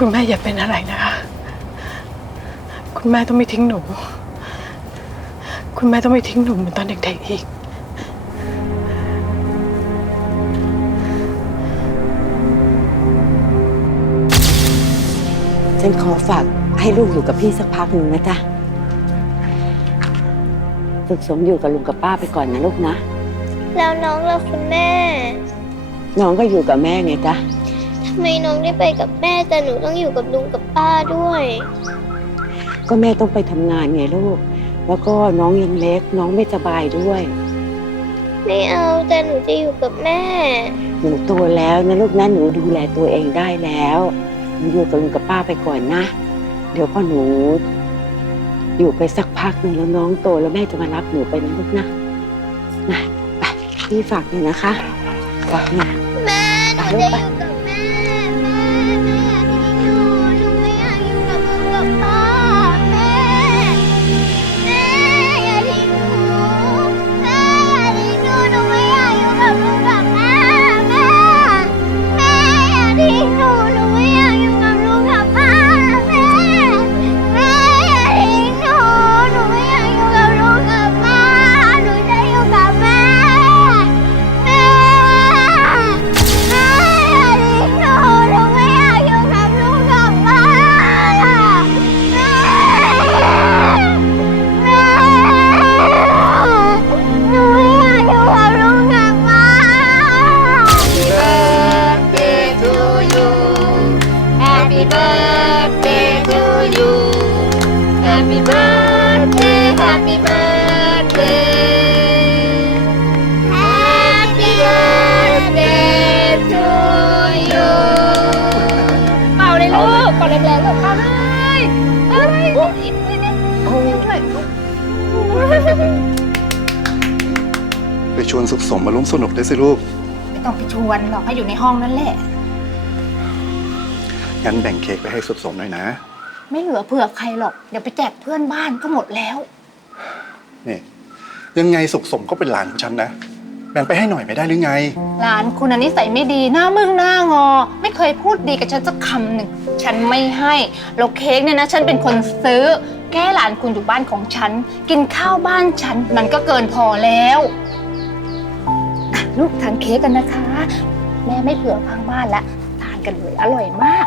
คุณแม่อย่าเป็นอะไรนะคะ คุณแม่ต้องไม่ทิ้งหนู คุณแม่ต้องไม่ทิ้งหนูเหมือนตอนเด็กๆอีก ฉันขอฝากให้ลูกอยู่กับพี่สักพักหนึ่งนะจ๊ะฝึกสมอยู่กับลุงกับป้าไปก่อนนะลูกนะ แล้วน้องล่ะคุณแม่ น้องก็อยู่กับแม่ไงจ๊ะทำไมน้องได้ไปกับแม่แต่หนูต้องอยู่กับลุงกับป้าด้วย ก็แม่ต้องไปทำงานไงลูก แล้วก็น้องยังเล็กน้องไม่สบายด้วย ไม่เอาแต่หนูจะอยู่กับแม่ หนูโตแล้วนะลูกนะหนูดูแลตัวเองได้แล้วหนูอยู่กับลุงกับป้าไปก่อนนะ เดี๋ยวพอหนู อยู่ไปสักพักหนึ่งแล้วน้องโตแล้วแม่จะมารับหนูไปนะลูกนะนะไปพี่ฝากเลยนะคะฝากนะแม่หนูจะอยู่ Happy birthday Happy birthday Happy birthday to you เป่าเลยลูกเป่าแรงๆลูกเป่าเลยเป่าเลยโอ้ยโอ้ยไปชวนสุขสมมาร่วมสนุกได้วยสิลูก ไม่ต้องไปชวนหรอกให้อยู่ในห้องนั่นแหละ งั้นแบ่งเค้กไปให้สุขสมหน่อยนะ ไม่เหลือเผื่อใครหรอก เดี๋ยวไปแจกเพื่อนบ้านก็หมดแล้ว นี่ยังไงสุขสมก็เป็นหลานของฉันนะ แบ่งไปให้หน่อยไม่ได้หรือไง หลานคุณอันนี้ใส่ไม่ดีหน้ามึงหน้างอ ไม่เคยพูดดีกับฉันสักคำหนึ่ง ฉันไม่ให้แล้วเค้กเนี่ยนะ ฉันเป็นคนซื้อ แก้หลานคุณอยู่บ้านของฉัน กินข้าวบ้านฉัน มันก็เกินพอแล้วอะลูกทานเค้กกันนะคะ แม่ไม่เผื่อพังบ้านละทานกันเลยอร่อยมาก